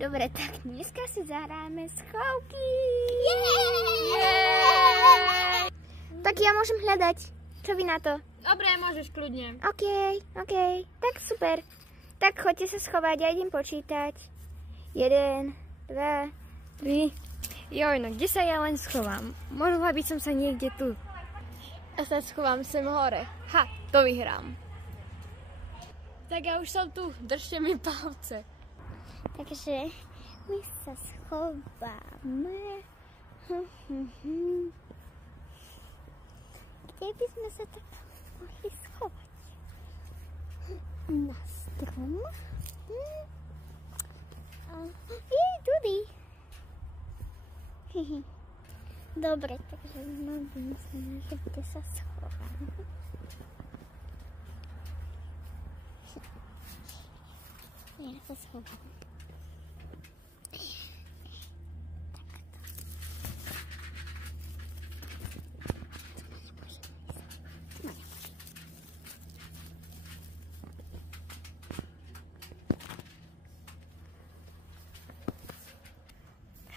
Dobre, tak dneska si zahráme schovky. Tak ja môžem hľadať. Čo vy na to? Dobre, môžeš kľudne. OK. Tak super. Tak choďte sa schovať, ja idem počítať. 1, 2, 3. Joj, no kde sa ja len schovám? Mohla by som sa niekde tu. Ja sa schovám sem hore. Ha, to vyhrám. Tak ja už som tu, držte mi palce. Takže my sa schováme. Kde by sme sa tak mohli schovať? Na strom? Jej, tudy. Dobre, takže máme sa, že kde sa schováme. Ja sa schovám.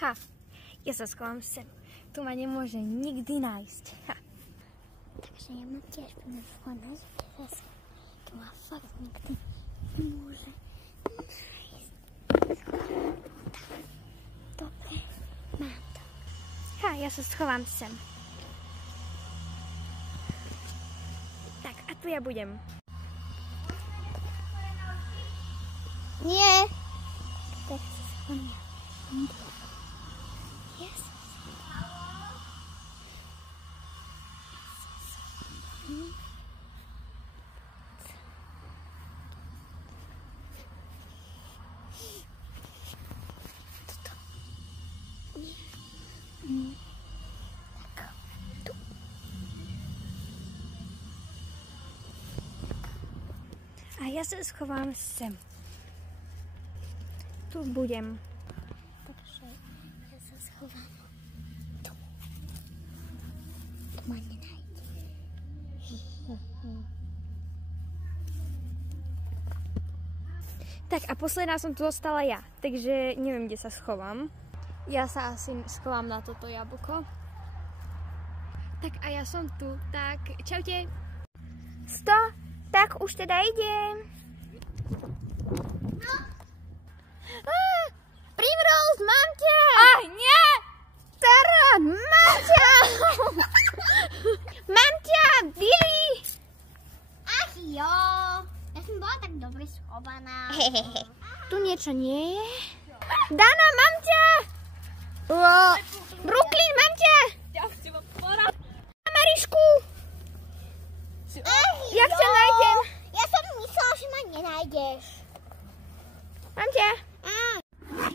Ha, ja sa schovám sem. Tu ma nemôže nikdy nájsť. Ha. Takže ja mám tiež plné schované, že sa schovám. Tu ma fakt nikdy nemôže nájsť. Dobre, mám to. Ha, ja sa schovám sem. Tak, a tu ja budem. Nie. Tak sa schovám ja. Yes. A ja sa schovám sem. Tu budem. Takže ja sa schovám tu. Tu ma nenájde. Tak a posledná som tu ostala ja, takže neviem, kde sa schovám. Ja sa asi schovám na toto jablko. Tak a ja som tu, tak čaute. 100, tak už teda idem. No. Primrose, mám ťa! Nie! Tara, mám ťa! Mám ťa, Billy! Ach jo, ja som bola tak dobre schovaná. Tu niečo nie je? Dana, mám ťa! Brooklyn, mám ťa! Marišku! Jak ťa nájdem? Ja som myslela, že ma nenájdeš. Mám ťa.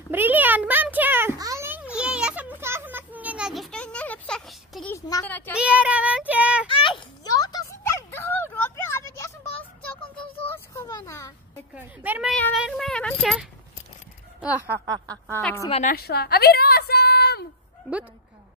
Briliant, mám ťa. Ale nie, ja som myslela, že ma nenájdeš. To je najlepšia skrízna. Diara, mám ťa. Ach jo, to si tak dlho robila, veď ja som bola celkom to zlo schovaná. Vermaja, mám ťa. Tak si ma našla. A vyhrala som! But